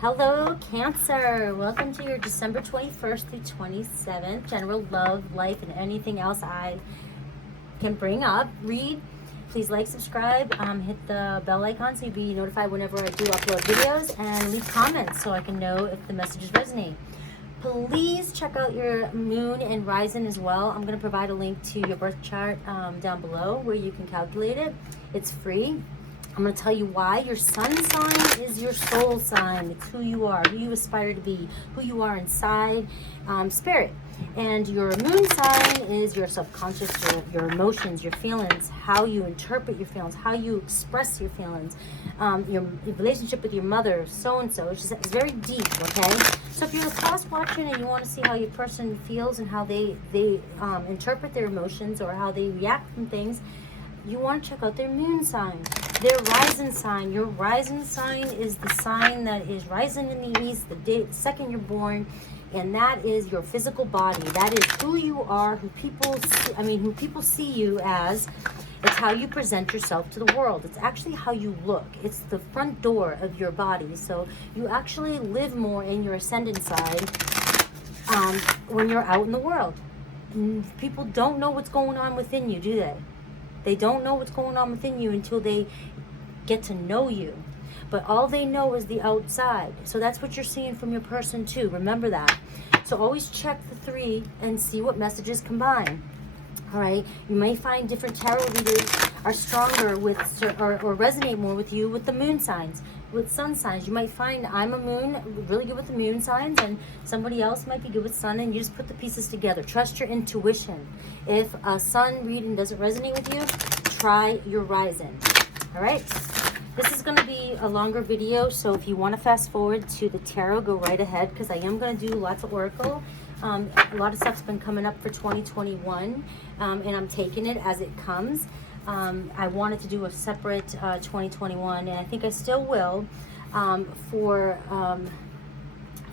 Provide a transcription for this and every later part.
Hello, Cancer. Welcome to your December 21st through 27th general love, life, and anything else I can bring up. Read. Please like, subscribe, hit the bell icon so you'll be notified whenever I do upload videos, and leave comments so I can know if the messages resonate. Please check out your moon and rising as well. I'm going to provide a link to your birth chart down below where you can calculate it. It's free. I'm going to tell you why. Your sun sign is your soul sign. It's who you are, who you aspire to be, who you are inside, spirit. And your moon sign is your subconscious, your emotions, your feelings, how you interpret your feelings, how you express your feelings, your relationship with your mother, so-and-so. It's very deep, okay? So if you're cross-watching and you want to see how your person feels and how they interpret their emotions or how they react from things, you want to check out their moon sign. Their rising sign. Your rising sign is the sign that is rising in the east, the second you're born, and that is your physical body. That is who you are, who people see you as. It's how you present yourself to the world. It's actually how you look. It's the front door of your body. So you actually live more in your ascendant side when you're out in the world. People don't know what's going on within you, do they? They don't know what's going on within you until they get to know you. But all they know is the outside. So that's what you're seeing from your person too. Remember that. So always check the three and see what messages combine. All right. You may find different tarot readers are stronger with or resonate more with you with the moon signs. With sun signs, you might find I'm a moon, really good with the moon signs, and somebody else might be good with sun, and you just put the pieces together. Trust your intuition. If a sun reading doesn't resonate with you, try your rising. All right. This is going to be a longer video, so if you want to fast forward to the tarot, go right ahead, because I am going to do lots of oracle. A lot of stuff's been coming up for 2021, and I'm taking it as it comes. I wanted to do a separate 2021, and I think I still will, for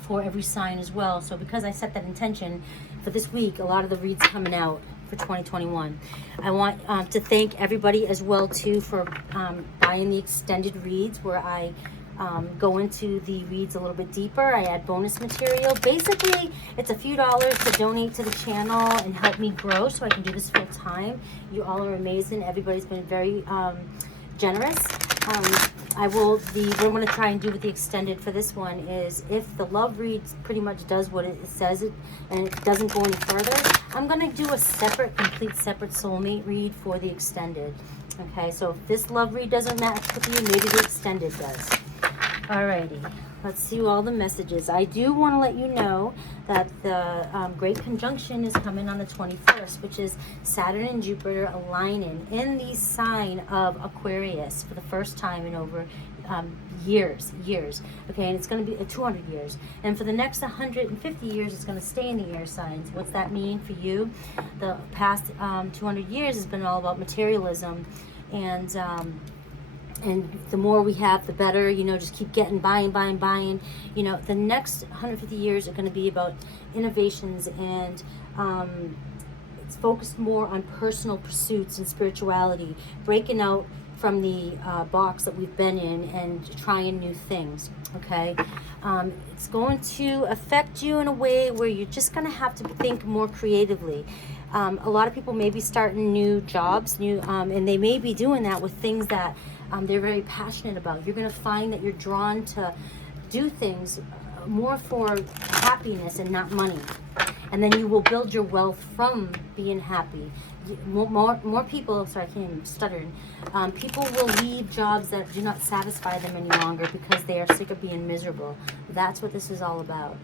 every sign as well. So because I set that intention for this week, a lot of the reads coming out for 2021. I want to thank everybody as well too for buying the extended reads where I go into the reads a little bit deeper. I add bonus material. Basically, it's a few dollars to donate to the channel and help me grow so I can do this full time. You all are amazing. Everybody's been very generous. What I'm going to try and do with the extended for this one is if the love read pretty much does what it says it and it doesn't go any further, I'm going to do a complete separate soulmate read for the extended. Okay, so if this love read doesn't match with you, maybe the extended does. Alrighty, let's see all the messages. I do want to let you know that the Great Conjunction is coming on the 21st, which is Saturn and Jupiter aligning in the sign of Aquarius for the first time in over years. Okay, and it's going to be 200 years. And for the next 150 years, it's going to stay in the air signs. What's that mean for you? The past 200 years has been all about materialism, and the more we have, the better, just keep getting, buying. The next 150 years are going to be about innovations, and it's focused more on personal pursuits and spirituality, breaking out from the box that we've been in and trying new things, okay? It's going to affect you in a way where you're just going to have to think more creatively. A lot of people may be starting new jobs, and they may be doing that with things that they're very passionate about. You're going to find that you're drawn to do things more for happiness and not money. And then you will build your wealth from being happy. More people, sorry, I can't even stutter. People will leave jobs that do not satisfy them any longer because they are sick of being miserable. That's what this is all about.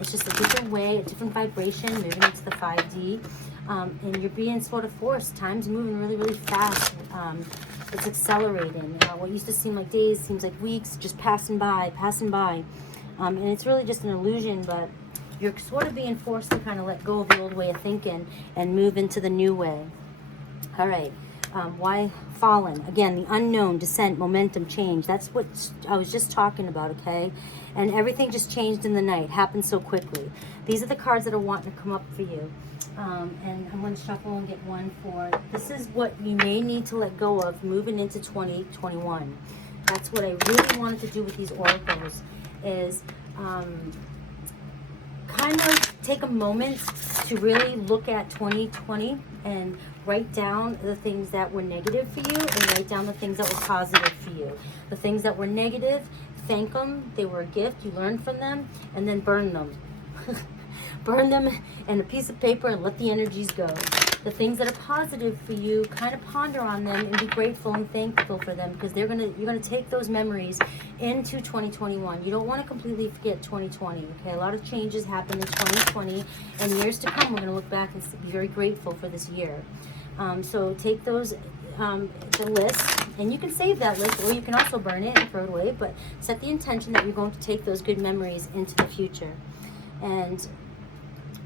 It's just a different way, a different vibration, moving into the 5D. And you're being sort of forced. Time's moving really fast. It's accelerating. What used to seem like days seems like weeks, just passing by. And it's really just an illusion, but you're sort of being forced to kind of let go of the old way of thinking and move into the new way. All right. Why fallen? Again, the unknown, descent, momentum, change. That's what I was just talking about, okay? And everything just changed in the night. Happened so quickly. These are the cards that are wanting to come up for you. And I'm going to shuffle and get one for, this is what you may need to let go of moving into 2021. That's what I really wanted to do with these oracles. is kind of take a moment to really look at 2020 and write down the things that were negative for you and write down the things that were positive for you. The things that were negative, thank them. They were a gift. You learned from them, and then burn them. Burn them in a piece of paper and let the energies go. The things that are positive for you, kind of ponder on them and be grateful and thankful for them, because you're gonna take those memories into 2021. You don't want to completely forget 2020. Okay, a lot of changes happened in 2020, and years to come, we're gonna look back and be very grateful for this year. So take those the list, and you can save that list, or you can also burn it and throw it away. But set the intention that you're going to take those good memories into the future. And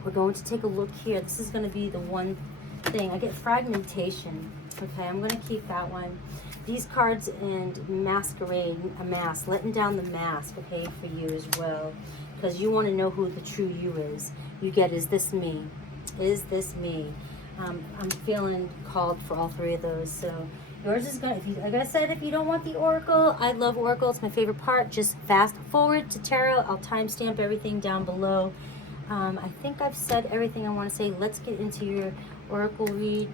we're going to take a look here. This is going to be the one thing. I get fragmentation. Okay, I'm going to keep that one. These cards and masquerade, a mask, letting down the mask, okay, for you as well. Because you want to know who the true you is. You get, is this me? Is this me? I'm feeling called for all three of those. So yours is going to, like I said, if you don't want the oracle, I love oracle. It's my favorite part. Just fast forward to tarot. I'll timestamp everything down below. I think I've said everything I want to say. Let's get into your oracle read.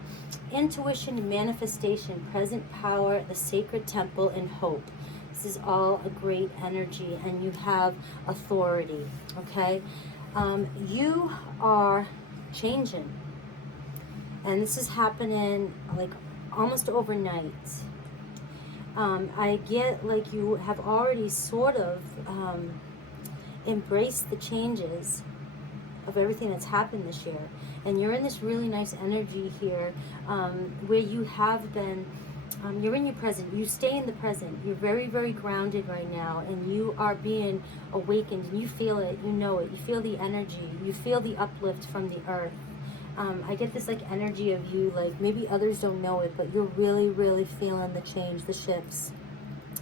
Intuition, manifestation, present power, the sacred temple, and hope. This is all a great energy, and you have authority, okay? You are changing, and this is happening like almost overnight. I get like you have already sort of embraced the changes of everything that's happened this year, and you're in this really nice energy here, where you have been, you're in your present, you stay in the present, you're very, very grounded right now, and you are being awakened, and you feel it, you know it, you feel the energy, you feel the uplift from the earth. I get this like energy of you, like maybe others don't know it, but you're really, really feeling the change, the shifts.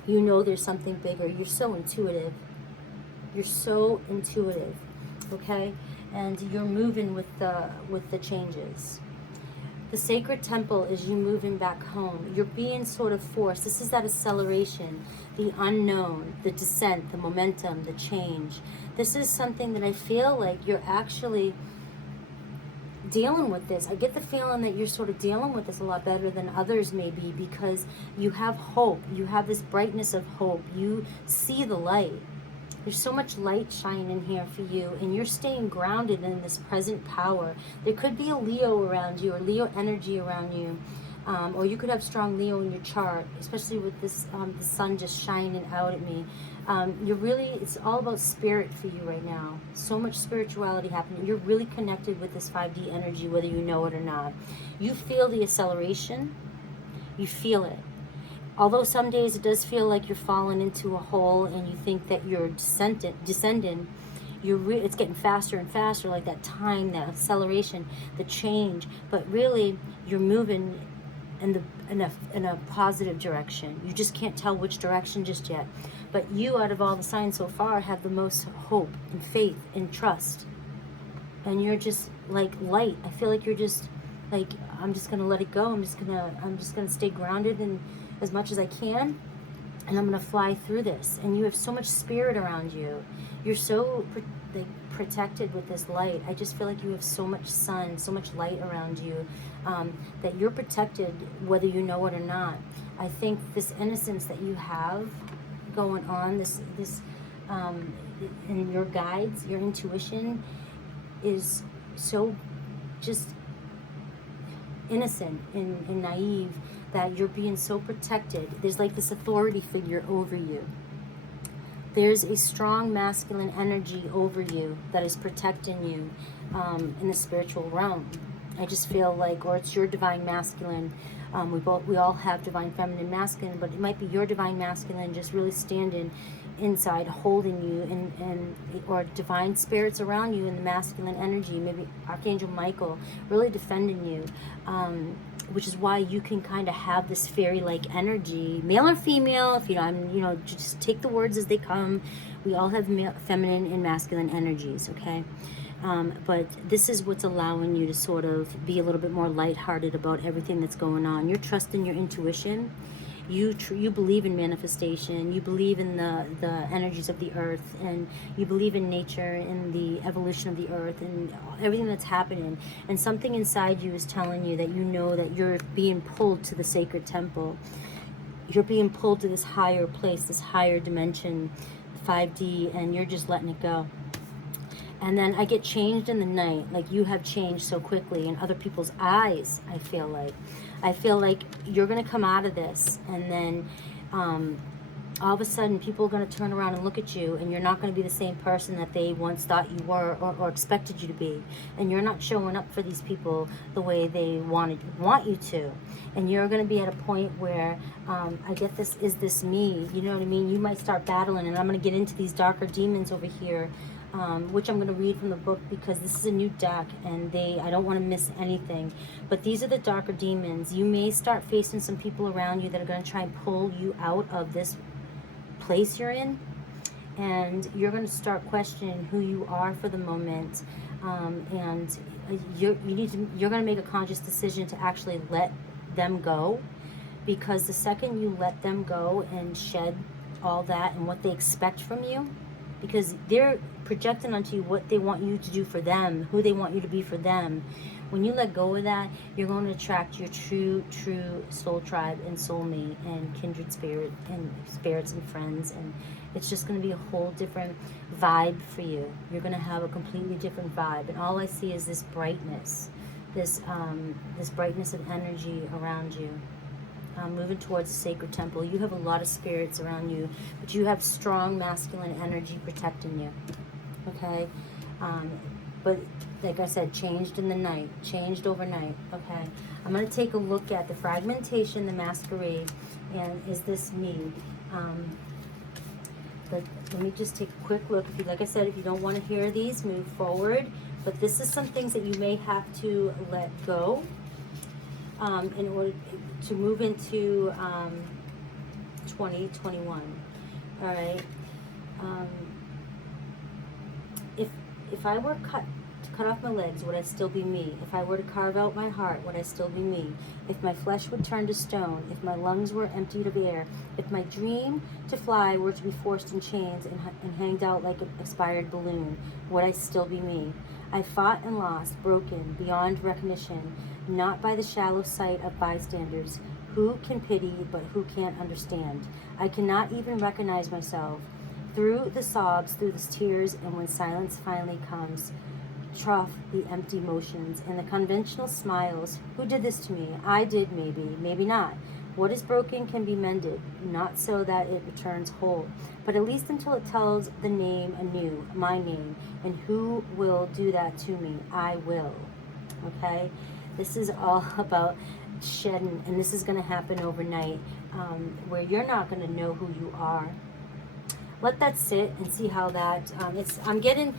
You know there's something bigger. You're so intuitive. You're so intuitive, okay? And you're moving with the changes. The sacred temple is you moving back home. You're being sort of forced. This is that acceleration, the unknown, the descent, the momentum, the change. This is something that I feel like you're actually dealing with this. I get the feeling that you're sort of dealing with this a lot better than others maybe, because you have hope. You have this brightness of hope. You see the light. There's so much light shining here for you, and you're staying grounded in this present power. There could be a Leo around you, or Leo energy around you, or you could have strong Leo in your chart, especially with this the sun just shining out at me. You're really, it's all about spirit for you right now. So much spirituality happening. You're really connected with this 5D energy, whether you know it or not. You feel the acceleration. You feel it. Although some days it does feel like you're falling into a hole and you think that you're descending, it's getting faster and faster, like that time, that acceleration, the change. But really, you're moving in a positive direction. You just can't tell which direction just yet. But you, out of all the signs so far, have the most hope and faith and trust. And you're just like light. I feel like you're just like, I'm just gonna let it go. I'm just gonna stay grounded and as much as I can, and I'm gonna fly through this. And you have so much spirit around you. You're so protected with this light. I just feel like you have so much sun, so much light around you, that you're protected whether you know it or not. I think this innocence that you have going on, this and your guides, your intuition is so just innocent and naive, that you're being so protected. There's like this authority figure over you. There's a strong masculine energy over you that is protecting you in the spiritual realm. I just feel like, or it's your divine masculine. We all have divine feminine masculine, but it might be your divine masculine just really standing inside, holding you, and or divine spirits around you in the masculine energy. Maybe Archangel Michael really defending you. Which is why you can kind of have this fairy-like energy, male or female. If just take the words as they come. We all have feminine and masculine energies, okay? But this is what's allowing you to sort of be a little bit more lighthearted about everything that's going on. You're trusting your intuition, you believe in manifestation, you believe in the energies of the earth, and you believe in nature and the evolution of the earth and everything that's happening. And something inside you is telling you that you know that you're being pulled to the sacred temple. You're being pulled to this higher place, this higher dimension, 5D, and you're just letting it go. And then I get changed in the night, like you have changed so quickly in other people's eyes. I feel like you're going to come out of this, and then all of a sudden people are going to turn around and look at you, and you're not going to be the same person that they once thought you were or expected you to be. And you're not showing up for these people the way they want you to. And you're going to be at a point where I get this, is this me? You know what I mean? You might start battling, and I'm going to get into these darker demons over here, which I'm going to read from the book because this is a new deck, and I don't want to miss anything. But these are the darker demons. You may start facing some people around you that are going to try and pull you out of this place you're in, and you're going to start questioning who you are for the moment, and you're going to make a conscious decision to actually let them go, because the second you let them go and shed all that and what they expect from you, because they're projecting onto you what they want you to do for them, who they want you to be for them. When you let go of that, you're going to attract your true soul tribe and soulmate and kindred spirits and friends, and it's just going to be a whole different vibe for you. You're going to have a completely different vibe, and all I see is this brightness, this brightness of energy around you. Moving towards the sacred temple. You have a lot of spirits around you, but you have strong masculine energy protecting you. Okay? But like I said, changed in the night, changed overnight. Okay? I'm going to take a look at the fragmentation, the masquerade, and is this me? But let me just take a quick look. If you, like I said, if you don't want to hear these, move forward. But this is some things that you may have to let go in order to move into 2021. All right. If I were to cut off my legs, would I still be me? If I were to carve out my heart, would I still be me? If my flesh would turn to stone, if my lungs were emptied of air, if my dream to fly were to be forced in chains and hanged out like an expired balloon, would I still be me? I fought and lost, broken, beyond recognition, not by the shallow sight of bystanders, who can pity but who can't understand. I cannot even recognize myself. Through the sobs, through the tears, and when silence finally comes, trough the empty motions and the conventional smiles. Who did this to me? I did, maybe, maybe not. What is broken can be mended, not so that it returns whole, but at least until it tells the name anew, my name, and who will do that to me? I will. Okay? This is all about shedding, and this is going to happen overnight, where you're not going to know who you are. Let that sit and see how that, I'm getting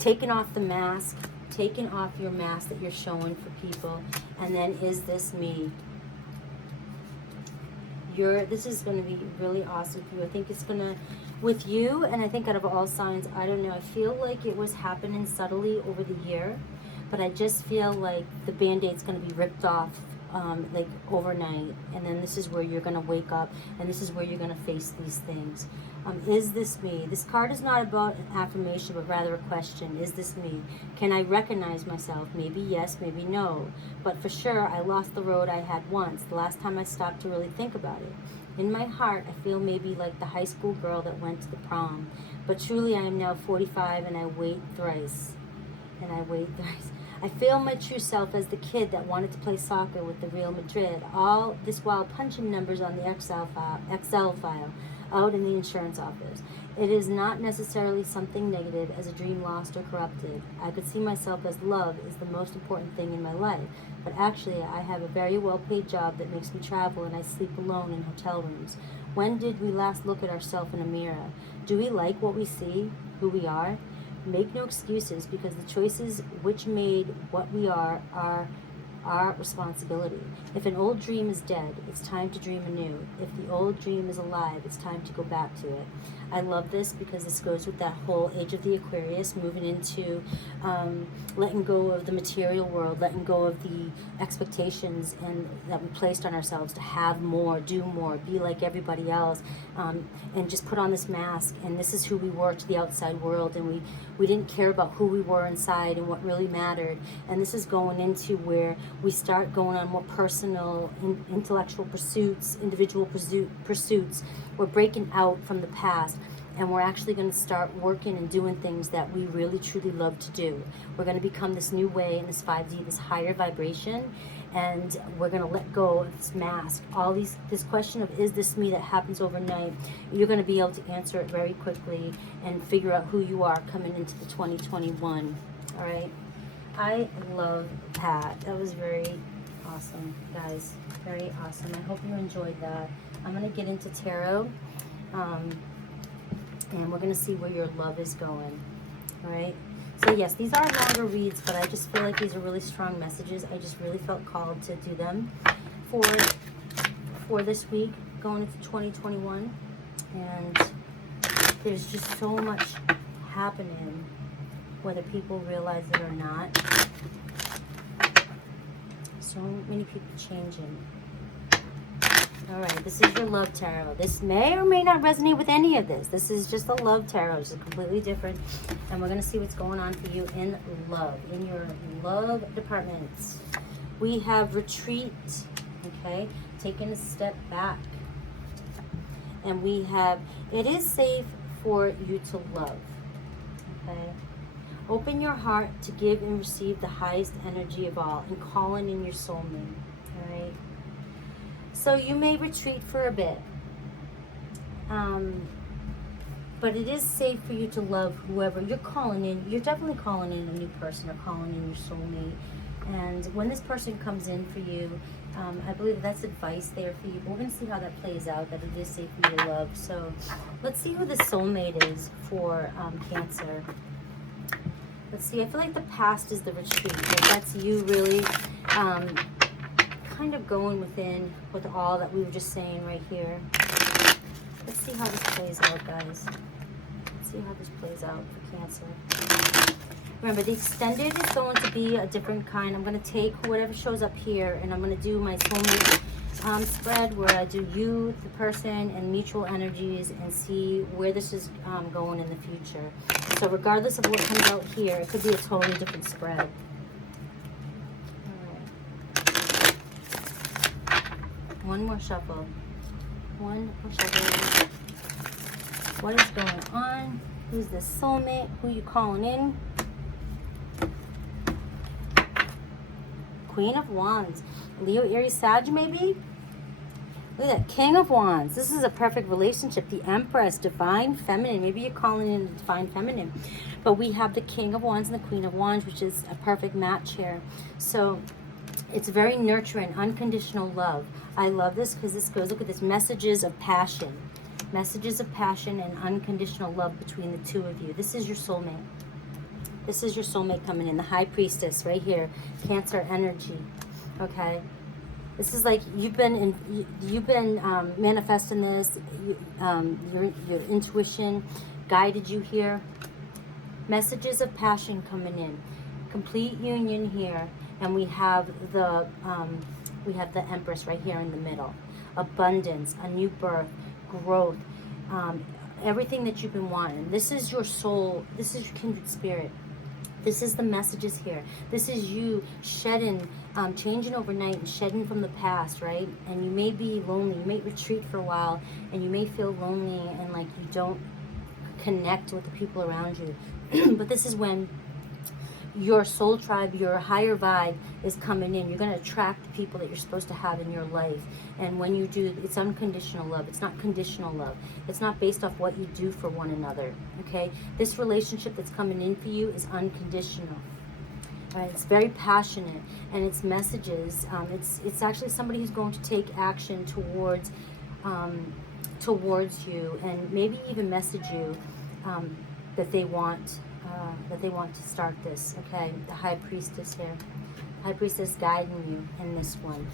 taken off the mask, taking off your mask that you're showing for people, and then is this me? This is going to be really awesome for you. I think it's going to, with you, and I think out of all signs, I don't know, I feel like it was happening subtly over the year, but I just feel like the Band-Aid's going to be ripped off like overnight, and then this is where you're going to wake up, and this is where you're going to face these things. Is this me? This card is not about an affirmation, but rather a question. Is this me? Can I recognize myself? Maybe yes, maybe no. But for sure, I lost the road I had once, the last time I stopped to really think about it. In my heart, I feel maybe like the high school girl that went to the prom. But truly, I am now 45, and I wait thrice. And I wait thrice. I feel my true self as the kid that wanted to play soccer with the Real Madrid, all this while punching numbers on the Excel file out in the insurance office. It is not necessarily something negative as a dream lost or corrupted. I could see myself as love is the most important thing in my life, but actually I have a very well-paid job that makes me travel, and I sleep alone in hotel rooms. When did we last look at ourselves in a mirror? Do we like what we see, who we are? Make no excuses, because the choices which made what we are our responsibility. If an old dream is dead, it's time to dream anew. If the old dream is alive, it's time to go back to it. I love this because this goes with that whole age of the Aquarius, moving into letting go of the material world, letting go of the expectations and that we placed on ourselves to have more, do more, be like everybody else, and just put on this mask. And this is who we were to the outside world, and we didn't care about who we were inside and what really mattered. And this is going into where we start going on more personal, intellectual pursuits, individual pursuits. We're breaking out from the past, and we're actually going to start working and doing things that we really truly love to do. We're going to become this new way in this 5D, this higher vibration, and we're going to let go of this mask. This question of, is this me, that happens overnight, you're going to be able to answer it very quickly and figure out who you are coming into the 2021. All right, I love that. That was very awesome, guys. Very awesome. I hope you enjoyed that. I'm going to get into tarot, and we're going to see where your love is going. All right. So yes, these are longer reads, but I just feel like these are really strong messages. I just really felt called to do them for this week going into 2021. And there's just so much happening, whether people realize it or not. So many people changing. All right, this is your love tarot. This may or may not resonate with any of this. This is just a love tarot. It's completely different. And we're going to see what's going on for you in love, in your love department. We have retreat, okay, taking a step back. And we have, it is safe for you to love, okay. Open your heart to give and receive the highest energy of all, and calling in your soulmate, all right. So you may retreat for a bit, but it is safe for you to love whoever you're calling in. You're definitely calling in a new person, or calling in your soulmate. And when this person comes in for you, I believe that's advice there for you. We're going to see how that plays out, that it is safe for you to love. So let's see who the soulmate is for Cancer. Let's see. I feel like the past is the retreat. Like that's you really kind of going within with all that we were just saying right here. Let's see how this plays out, guys. Let's see how this plays out for Cancer. Remember, the extended is going to be a different kind. I'm going to take whatever shows up here, and I'm going to do my soulmate spread, where I do you, the person, and mutual energies, and see where this is going in the future. So regardless of what comes out here, it could be a totally different spread. One more shuffle. One more shuffle. What is going on? Who's this soulmate? Who you calling in? Queen of Wands. Leo, Aries, Sag, maybe? Look at that. King of Wands. This is a perfect relationship. The Empress, Divine Feminine. Maybe you're calling in the Divine Feminine. But we have the King of Wands and the Queen of Wands, which is a perfect match here. So it's very nurturing, unconditional love. I love this because this goes, look at this, messages of passion. Messages of passion and unconditional love between the two of you. This is your soulmate. This is your soulmate coming in. The High Priestess right here. Cancer energy. Okay. This is like you've been manifesting this. Your intuition guided you here. Messages of passion coming in. Complete union here. And we have the Empress right here in the middle. Abundance, a new birth, growth, everything that you've been wanting. This is your soul. This is your kindred spirit. This is the messages here. This is you shedding, changing overnight and shedding from the past, right? And you may be lonely. You may retreat for a while, and you may feel lonely and like you don't connect with the people around you. But this is when your soul tribe, your higher vibe is coming in. You're going to attract the people that you're supposed to have in your life. And when you do, it's unconditional love. It's not conditional love. It's not based off what you do for one another, okay? This relationship that's coming in for you is unconditional. Right? It's very passionate, and it's messages. It's actually somebody who's going to take action towards you, and maybe even message you that they want to start this, okay? The High Priestess here. High Priestess guiding you in this one.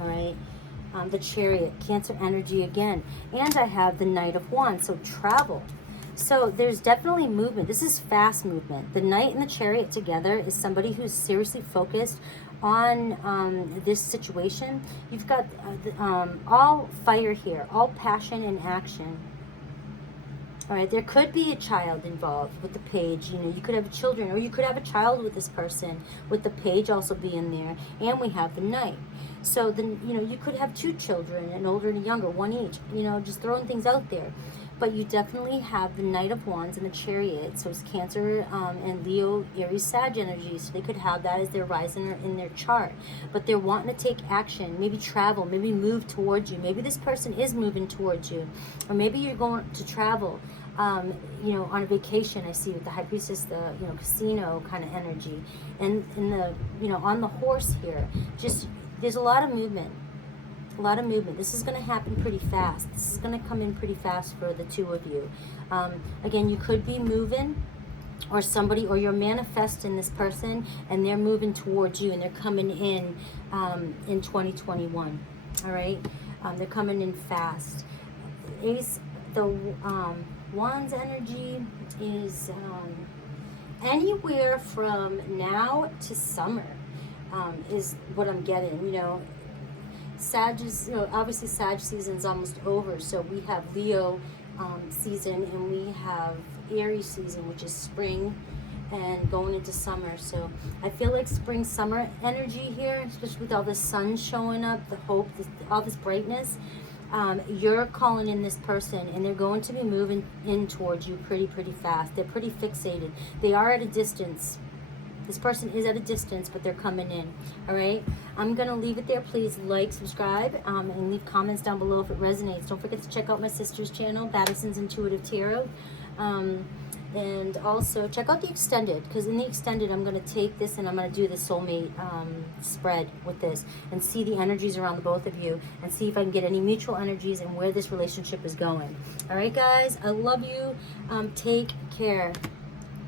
All right. The Chariot, Cancer energy again. And I have the Knight of Wands, so travel. So there's definitely movement. This is fast movement. The Knight and the Chariot together is somebody who's seriously focused on this situation. You've got all fire here, all passion and action. All right, there could be a child involved with the Page. You know, you could have children, or you could have a child with this person, with the Page also being there. And we have the Knight. So then, you know, you could have 2 children, an older and a younger, one each. You know, just throwing things out there. But you definitely have the Knight of Wands and the Chariot. So it's Cancer and Leo, Aries, Sag energy. So they could have that as their rising in their chart. But they're wanting to take action, maybe travel, maybe move towards you. Maybe this person is moving towards you. Or maybe you're going to travel, you know, on a vacation. I see with the High Priestess, the, you know, casino kind of energy. And in the, you know, on the horse here, just, there's a lot of movement. A lot of movement. This is going to happen pretty fast. This is going to come in pretty fast for the 2 of you. Again, you could be moving, or somebody, or you're manifesting this person and they're moving towards you, and they're coming in 2021. All right, they're coming in fast. Ace, the Wands energy is anywhere from now to summer is what I'm getting. You know, Sag is, you know, obviously Sag season's almost over, so we have Leo season, and we have Aries season, which is spring and going into summer. So I feel like spring summer energy here, especially with all the sun showing up, the hope, all this brightness. You're calling in this person, and they're going to be moving in towards you pretty fast. They're pretty fixated. They are at a distance. This person is at a distance, but they're coming in. All right, I'm gonna leave it there. Please like, subscribe, and leave comments down below if it resonates. Don't forget to check out my sister's channel, BADDISON's Intuitive Tarot. And also check out the extended, because in the extended I'm going to take this and I'm going to do the soulmate spread with this and see the energies around the both of you and see if I can get any mutual energies and where this relationship is going. All right, guys, I love you. Take care.